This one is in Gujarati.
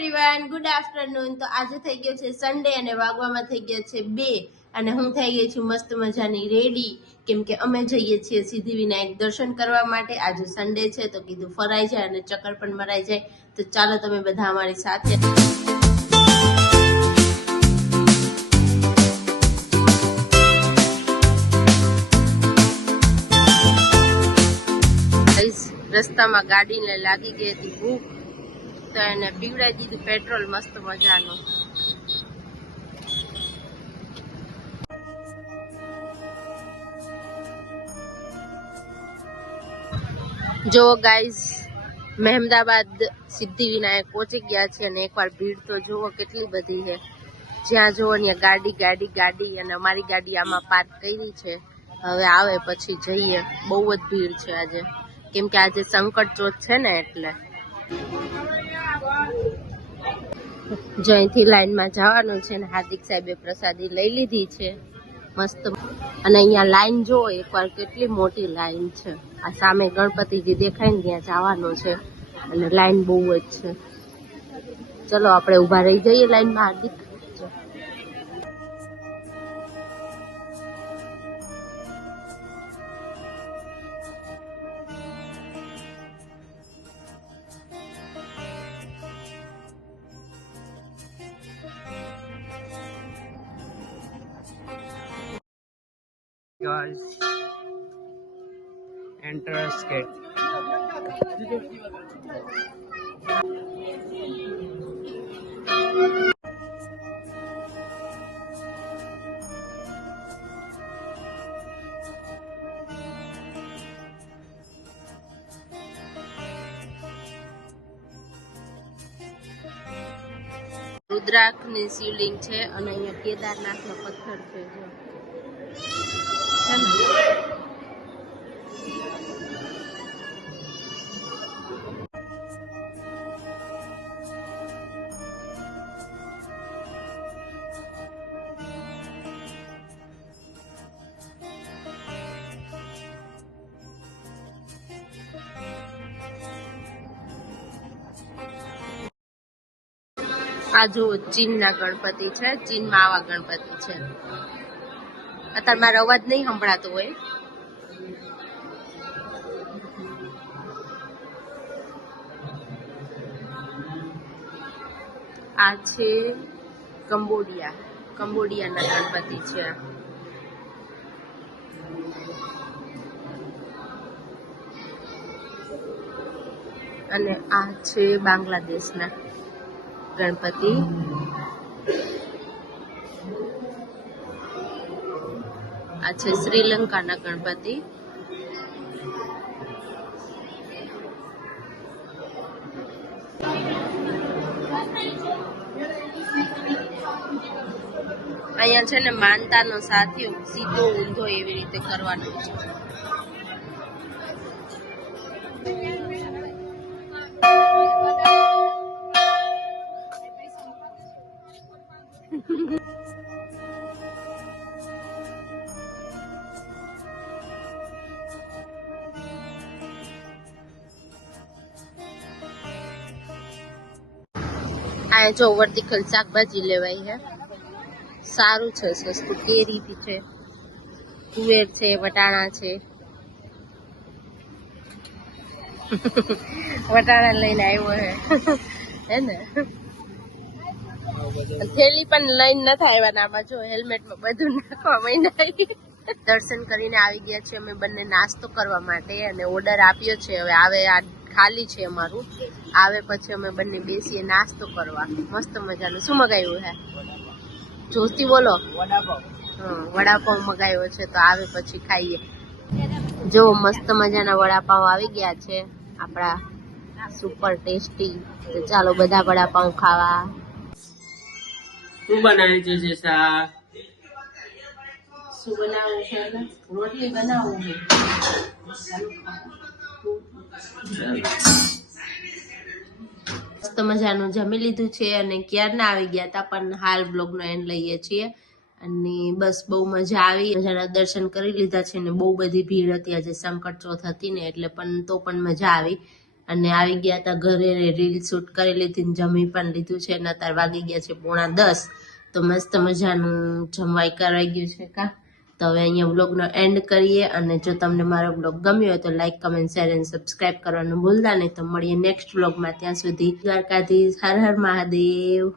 એવરીવન ગુડ આફ્ટરનૂન તો આજે થઈ ગયો છે સન્ડે અને વાગવામાં થઈ ગયા છે બે. અને હું થઈ ગઈ છું મસ્ત મજાની રેડી કેમ કે અમે જઈએ છીએ સિદ્ધિ વિનાયક દર્શન કરવા માટે. આજે સન્ડે છે તો કીધું ફરાઈ જાય અને ચક્કર પણ મરાઈ જાય. તો ચાલો તમે બધા અમારી સાથે. રસ્તામાં ગાડીને લાગી ગઈ હતી ભૂખ. તો એને પીવડાવી દીધું પેટ્રોલ મસ્ત મજાનું. જો ગાઈઝ મહેમદાબાદ સિદ્ધિ વિનાયક પહોંચી ગયા છે અને એકવાર ભીડ તો જુઓ કેટલી બધી છે. જ્યાં જુઓ ત્યાં ગાડી ગાડી ગાડી અને અમારી ગાડી આમાં પાર્ક કરી છે. હવે આવે પછી જઈએ. બહુ જ ભીડ છે આજે. કેમ કે આજે સંકટ ચોથ છે ને એટલે. જો અહીંથી લાઈનમાં જવાનું છે ને હાર્દિક સાહેબે પ્રસાદી લઈ લીધી છે. મસ્ત. અને અહીંયા લાઈન જોવો એકવાર કેટલી મોટી લાઈન છે. આ સામે ગણપતિજી દેખાય ને ત્યાં જવાનું છે. અને લાઈન બહુ જ છે. ચલો, આપણે ઊભા રહી જઈએ લાઈનમાં હાર્દિક. જો. enter entrance gate રુદ્રાક્ષની શિવલિંગ છે અને અહીંયા કેદારનાથનો પથ્થર છે છે ને? આ જુઓ ચીનના ગણપતિ છે ચીનમાં આવા ગણપતિ છે અત્યારે મારો અવાજ નહીં સંભળાતો હોય. આ છે કંબોડિયા. કંબોડિયાના ગણપતિ છે. અને આ છે બાંગ્લાદેશના ગણપતિ. આ છે શ્રીલંકાના ગણપતિ. અહીંયા છે ને માનતાનો સાથીઓ સીધો ઊંધો એવી રીતે કરવાનો છે. આ જો વર્ટિકલ શાકભાજી લેવાય છે સારું છે, સસ્તું. કેરી બી છે કુવેર છે, વટાણા છે. વટાણા લઈને આવ્યો હે. ને? થેલી પણ લઈને નથી આવ્યા ને આમાં જો હેલ્મેટમાં બધું નાખવા માંડ્યા. દર્શન કરીને આવી ગયા છીએ અમે બંને નાસ્તો કરવા માટે અને ઓર્ડર આપ્યો છે. હવે આવે આ ખાલી છે અમારું. આવે પછી અમે બંને બેસીએ નાસ્તો કરવા. મસ્ત મજાનું. શું મગાવ્યું છે જોતી બોલો. વડાપાવ વડાપાઉં મગાવ્યો છે તો આવે પછી ખાઈએ. જો મસ્ત મજાના વડાપાઉં આવી ગયા છે. આપણા સુપર ટેસ્ટી તો ચાલો બધા વડાપાઉં ખાવા. શું બનાવ્યું છે જેસા? શું બનાવું છે? રોટલી બનાવું છે. મસ્ત મજાનું જમી લીધું છે અને ક્યારના આવી ગયા હતા પણ હાલ બ્લોગનો એન્ડ લઈએ છીએ. અને બસ બહુ મજા આવી. મજાના દર્શન કરી લીધા છે ને બહુ બધી ભીડ હતી. આજે સંકટ ચોથ હતી ને એટલે પણ તો પણ મજા આવી. અને આવી ગયા હતા ઘરે રીલ શૂટ કરી લીધી ને જમી પણ લીધું છે. અને અત્યારે વાગી ગયા છે પોણા દસ. તો મસ્ત મજાનું જમવાઈ કરાઈ ગયું છે કા? તો હવે અહીંયા વ્લોગનો એન્ડ કરીએ અને જો તમને મારો વ્લોગ ગમ્યો હોય તો લાઈક કમેન્ટ શેર અને સબસ્ક્રાઈબ કરવાનું ભૂલતા નહીં. તો મળીએ નેક્સ્ટ બ્લોગમાં ત્યાં સુધી દ્વારકાધીશ. હર હર મહાદેવ.